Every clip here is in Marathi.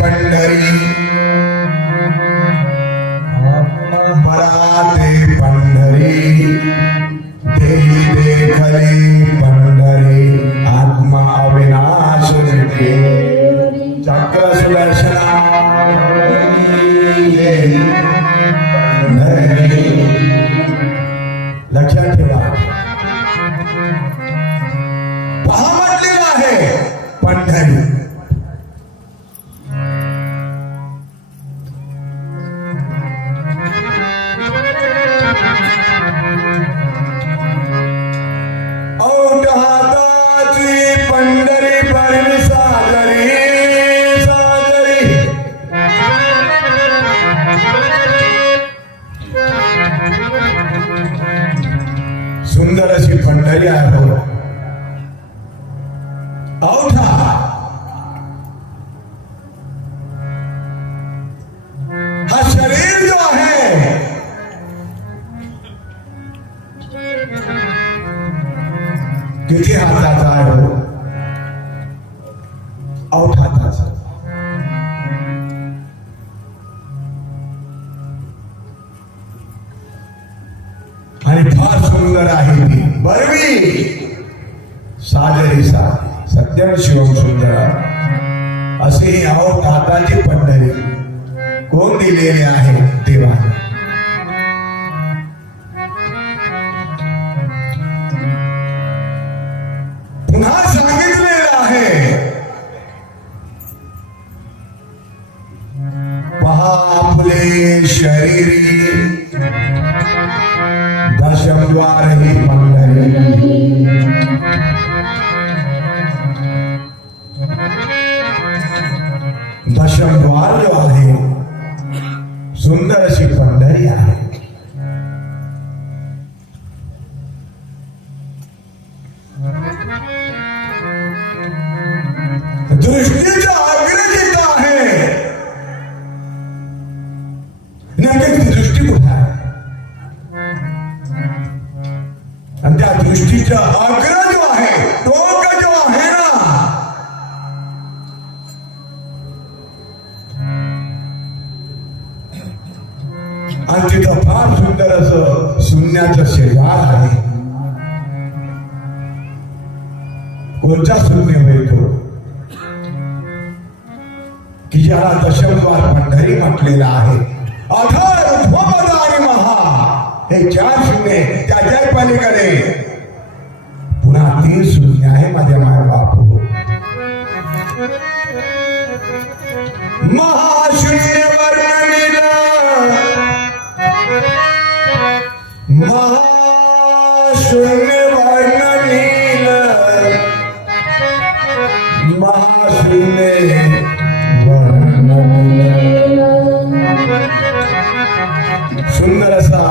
पंढरी पराते पंढरी देही देखली पंढरी आत्मा अविनाश नित्य चक्र सुदर्शना पंढरी। लक्षात ठेवा पहा म्हटलेलं आहे पंढरी पंढरी भरली सागरी सागरी सुंदर अशी पंढरी आहे अवठा हा शरीर जो आहे किती हाताचा आहे अवठाचा आणि फार सुंदर आहे ती बरवी सादरी साधी सत्यम शिवम सुंदर असे ही अवठाची पंढरी कोण दिलेले आहे देवाने पुन्हा सांगितलेलं आहे पहा फुले शरीरी दशमद्वार ही पंढरी दशमद्वार जो आहे सुंदर अशी पंढरी आहे दृष्टीचा आग्रह जिथं आहे नेमकी दृष्टी कुठे आहे आणि त्या दृष्टीचा आग्रह जो आहे टोक जो आहे ना आणि तिथं फार सुंदर असं शून्याचं शेजार आहे कोणता शून्य मिळतो की ज्याला दशमद्वार पंढरी म्हटलेला आहे अधर ध्वमद आणि महा हे चार शून्य त्याच्या पलीकडे पुन्हा 3 शून्य आहे माझ्या माय बापू महाशून्य वर्णनीला महाशून्य वर्णनील महाशून्य सुंदर असा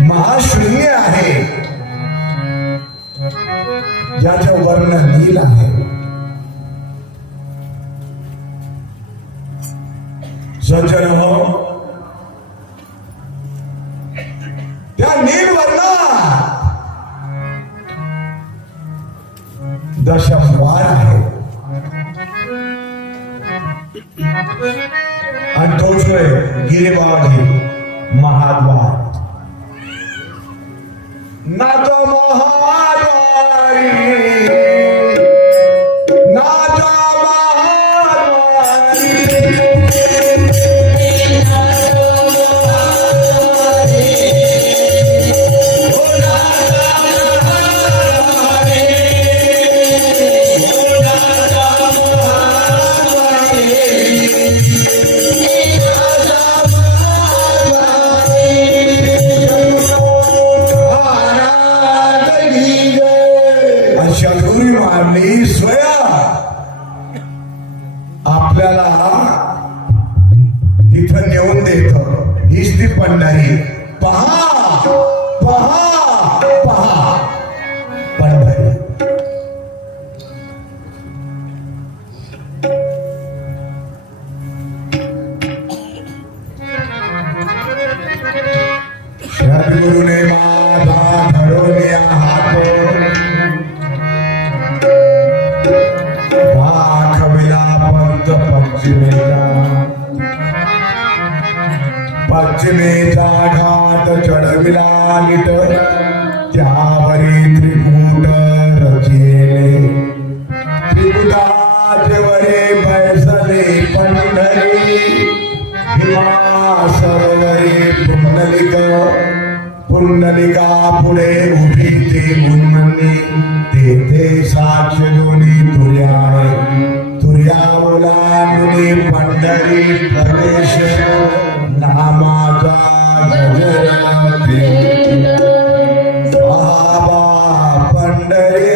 महाशून्य आहे ज्याचं वर्ण नील आहे सज्जन हो त्या नील वर्णात दशमद्वार आहे आणि तोच गिरिबाजी महाद्वार ना तो महाद्वारी ना तो पश्चिमेचा घाट चढविला नीट त्यावरी त्रिकूट रचिले त्रिकुटाचे वरे बैसले पंढरी भीमा सरोवरी पुंडलिका पुढे उभी ते मुन्मनी तेथे साक्ष दोन्ही तुर्या तुर्या मुलांनी पंढरी प्रवेश नामाचा गजर बाबा पंढरी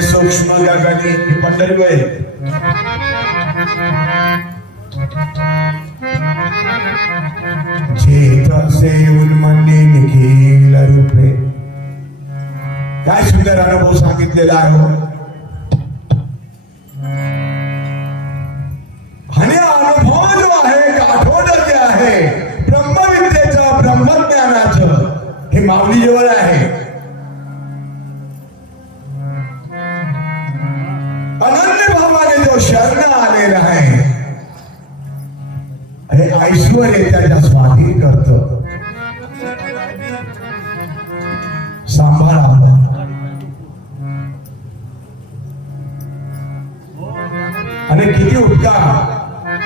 सूक्ष्म गगनी पंढरी वय चेतसे उन्मनी निखिल रूपे. काय सुंदर अनुभव सांगितलेला आहे. आणि अनुभव जो आहे गाठोड जे आहे ब्रह्मविद्येचं ब्रह्मज्ञानाचं हे माऊली जवळ आहे. अनन्य भावाने जो शरण आलेला आहे हे ऐश्वर्य त्याच्या स्वाधीन करत. सांभाळा. आणि किती उपकार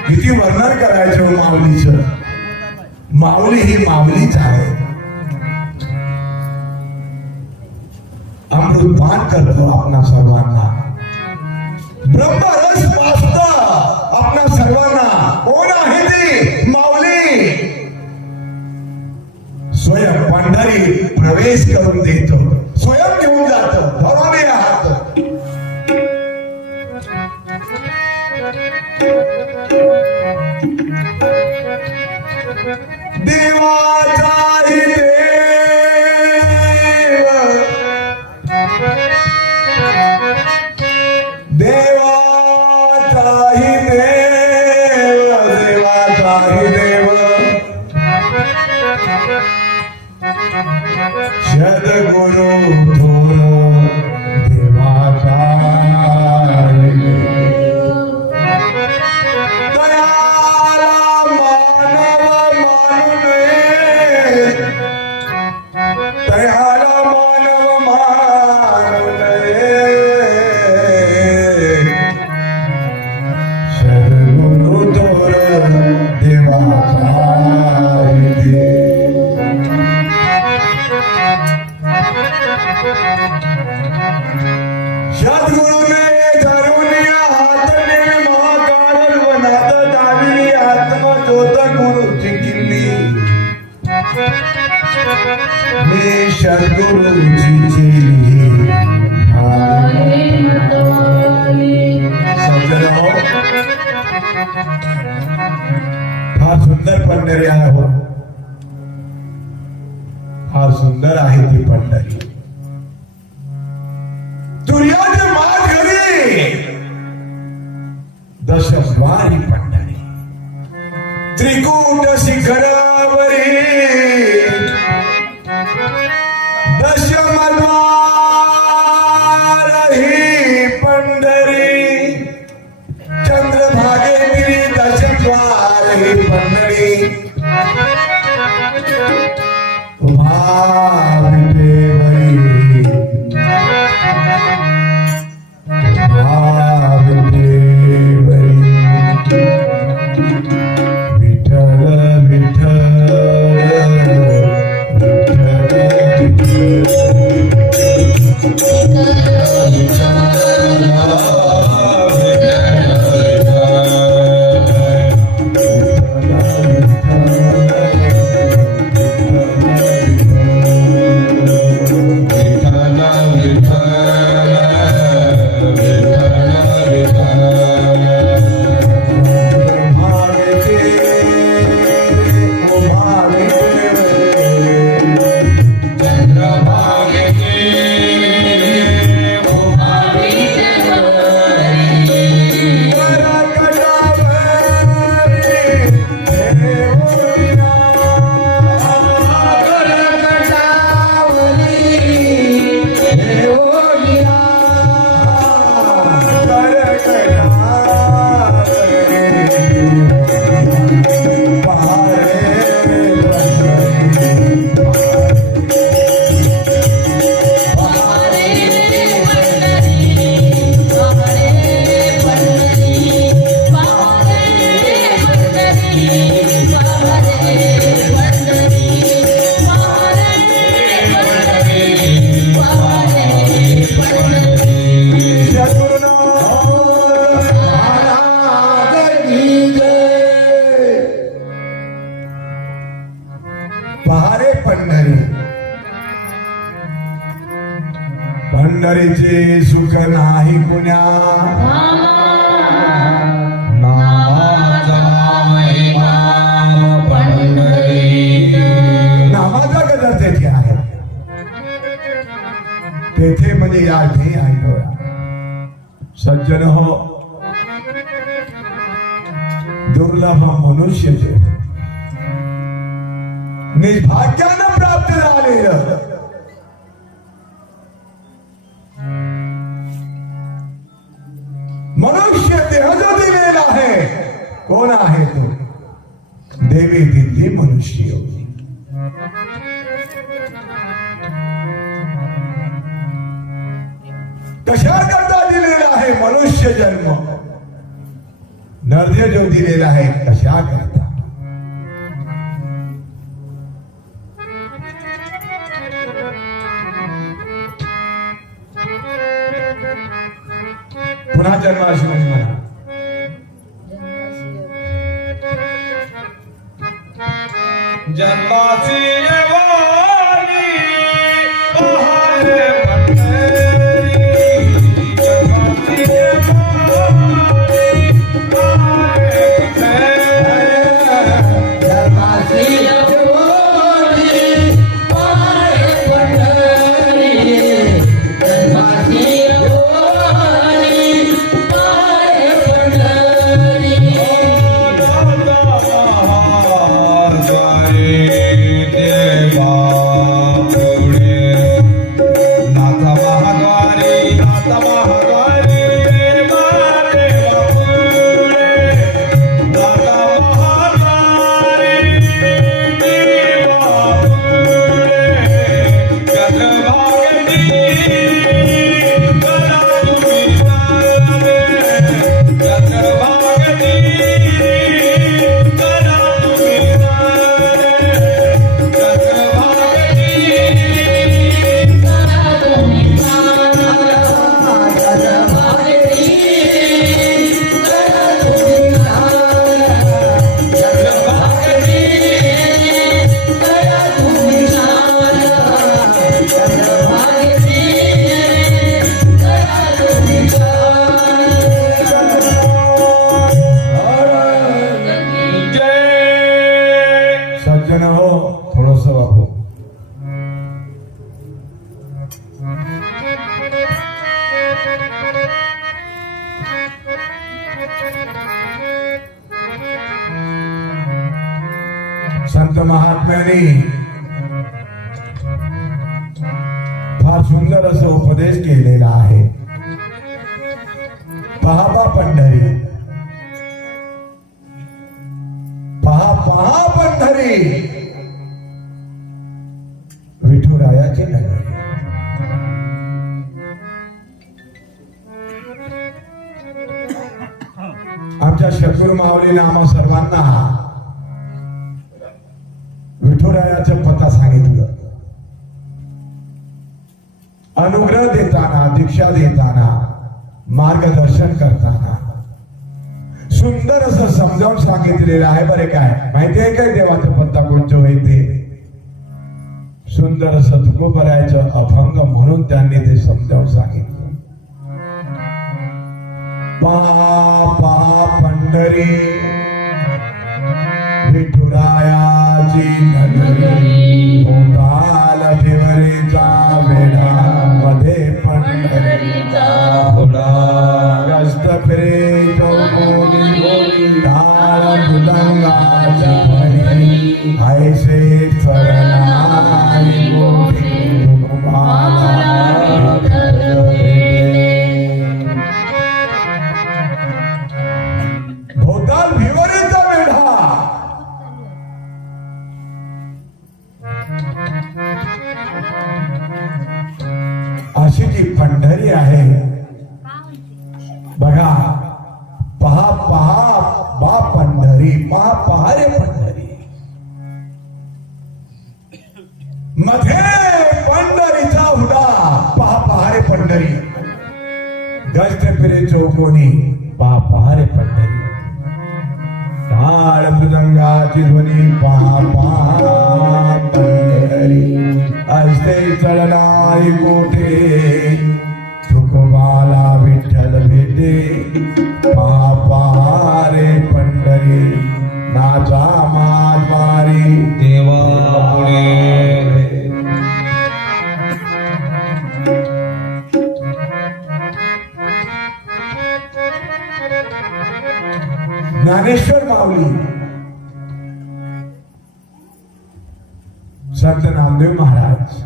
किती वर्णन करायचं माऊलीचं. माऊली ही माऊलीच आहे. अमृतपान करतो आपणा सर्वांना. ब्रह्मरस पाजत आपणा सर्वांना. कोण आहे ती माऊली. स्वयं पंढरी प्रवेश करून देतो. स्वयं घेऊन जातो. धरून हात. देवाचाही देव देवाचाही देव सद्गुरु थोर देवाचाही दयाला मानव मानुने. दयाला मानव मानुने. सद्गुरु थोर देवाचाही. सद्गुरूची चेली सज्जनो, फार सुंदर पंढरी आहे हो, फार सुंदर आहे ती पंढरी. तुर्याचे मात घरी दशद्वारी पंढरी, त्रिकूट शिखरावरी दशमद्वार ही पंढरी, चंद्रभागेतील दशद्वार ही पंढरी. उभा विटेवरी, उभा विटेवरी, विठ्ठल विठ्ठल पंढरीचे सुख नाही कुण्या, नामाचा गजर तेथे आहे, तेथे म्हणजे या ठिकाणी आहे. सज्जन हो, दुर्लभ मनुष्य निर्भाग्यानं प्राप्त झालेलं. मनुष्य देह जो दिलेला आहे, कोण आहे तो? देवी दिली मनुष्य योगी. कशा करता दिलेला आहे मनुष्य जन्म? नरदेह जो दिलेला आहे कशा करता? पुन्हा जन्माशी म्हणा, जन्माची ना हो थोडस बापू. संत महात्म्यांनी फार सुंदर असं उपदेश केलेला आहे. पहा पंढरी, पहा पंढरी विठुरायाची नगरी. आमच्या शत्रू माऊली नामा सर्वांना विठुरायाचं पता सांगितलं. अनुग्रह देताना, दीक्षा देताना, मार्गदर्शन करताना सुंदर असं समजावून सांगितलेलं आहे. बरे काय माहितीये काय देवाचं पत्ता कोणतं होईल ते? सुंदर असं तुकोबरायचं अभंग म्हणून त्यांनी ते समजावून सांगितलं. पहा पंढरी विठुरायाची नगरी, भोवताल भिवरीचा वेढा, मध्ये पंढरीचा घोडा, गस्त फिरे चौकोनी टाळ मृदंगाच्या फळी, ऐसे चरणारी गोठी तुम्हाला भोवताल भिवरीचा वेढा. अशी जी पंढरी आहे बघा. पहा बा पंढरी, पहा रे पंढरी, मध्ये पंढरीचा हुडा, पहा रे पंढरी, गस्त फिरे चौकोनी, पहा रे पंढरी, टाळ मृदंगाची ध्वनी, पहा पंढरी, असते चढणारी कोठे, तुकोबाला विठ्ठल भेटे, पहा रे पंढरी, नाचा मारी देवा पुढे. ज्ञानेश्वर माऊली, संत नामदेव महाराज,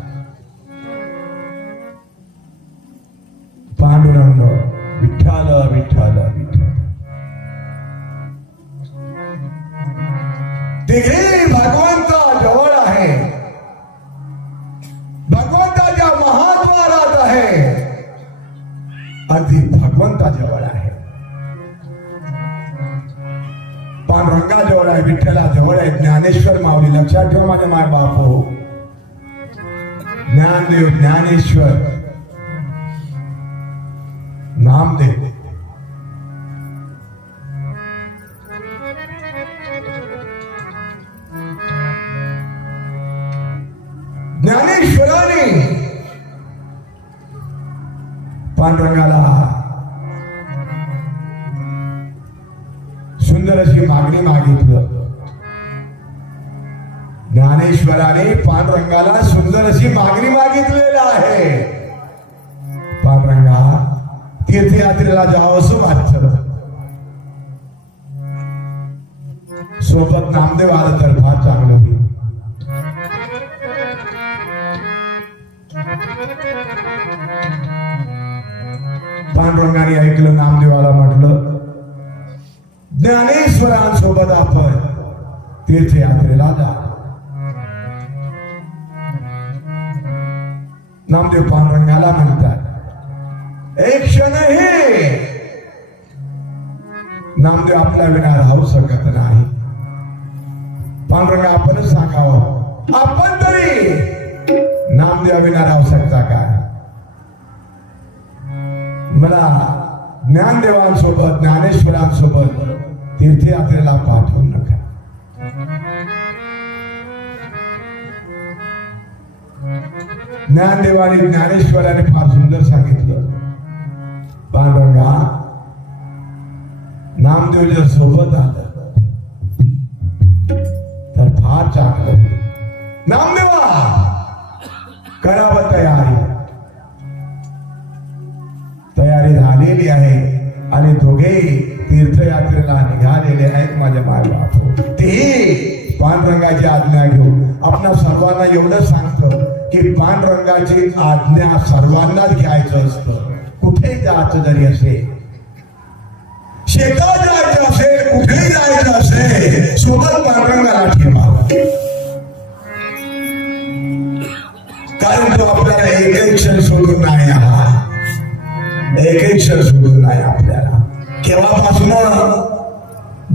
पांडुरंग विठ्ठल विठ्ठल विठ्ठल, तिघे भगवंता जवळ आहे, भगवंताच्या महाद्वारात आहे, अगदी भगवंता जवळ आहे. पांडुरंगा जवळ आहे, विठ्ठला जवळ आहे. ज्ञानेश्वर माऊली, लक्षात ठेवा माझे माय बाप हो. ज्ञानदेव, ज्ञानेश्वर, नामदेव, ज्ञानेश्वराने पांडुरंगाला सुंदर अशी मागणी मागितलं. ज्ञानेश्वराने पांडुरंगाला सुंदर अशी मागणी मागितलेली आहे. पांडुरंगा, तीर्थयात्रेला जावं असं वाटतं, सोबत नामदेव आलं तर फार चांगलं होईल. पांडुरंगाने ऐकलं, नामदेवाला म्हटलं, ज्ञानेश्वरांसोबत आपण तीर्थयात्रेला जा. नामदेव पांडुरंगाला म्हणतात, एक क्षणही नामदेव आपल्या विना राहू शकत नाही. पांडुरंगा आपणच सांगावं, आपण तरी नामदेवा विना राहू शकता का? मला ज्ञानदेवांसोबत, ज्ञानेश्वरांसोबत तीर्थयात्रेला पाठवू नका. ज्ञानदेवाने, ज्ञानेश्वराने फार सुंदर सांगितलं, पांडुरंगा, नामदेव जर सोबत आलं तर फार चांगलं. नामदेवा करावं तयारी झालेली आहे आणि दोघे तीर्थयात्रेला निघालेले आहेत माझ्या मायबाप. ते पांडुरंगाची आज्ञा घेऊन आपणा सर्वांना एवढं सांगतं की पांडुरंगाची आज्ञा सर्वांनाच घ्यायचं असतं. कुठे जायचं जरी असेल, शेतात जायचं असेल, कुठेही जायचं असेल, सोबत पांडुरंगाला ठेवा. कारण तो आपल्याला एकही क्षण सोडून नाही आला, एकही क्षण सोडून नाही आपल्याला. केव्हापासून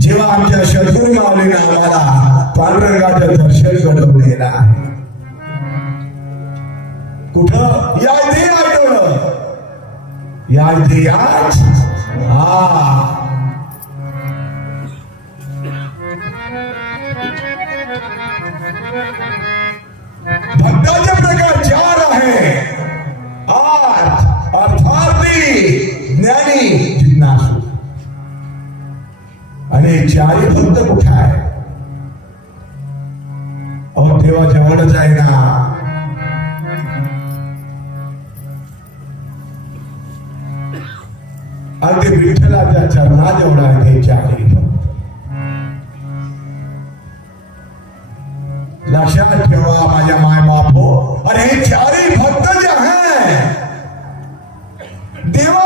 जेव्हा आमच्या शत्रू माऊलीने आम्हाला पांडुरंगाचं दर्शन घडवलेलं आहे. कुठं या इथे आठवलं, या इथे याच. भक्ताचे प्रकार चार आहे. आठ अर्थार्थी, ज्ञानी, जिज्ञासू. आणि चारी भक्त कुठे आहे? अहो तेव्हा जवळच आहे ना. अगदी विठ्ठलाच्या चरणाजवळ आहे ते चारी भक्त. लक्षात ठेवा माझ्या माय बापो. अरे चारी भक्त जे आहे देवा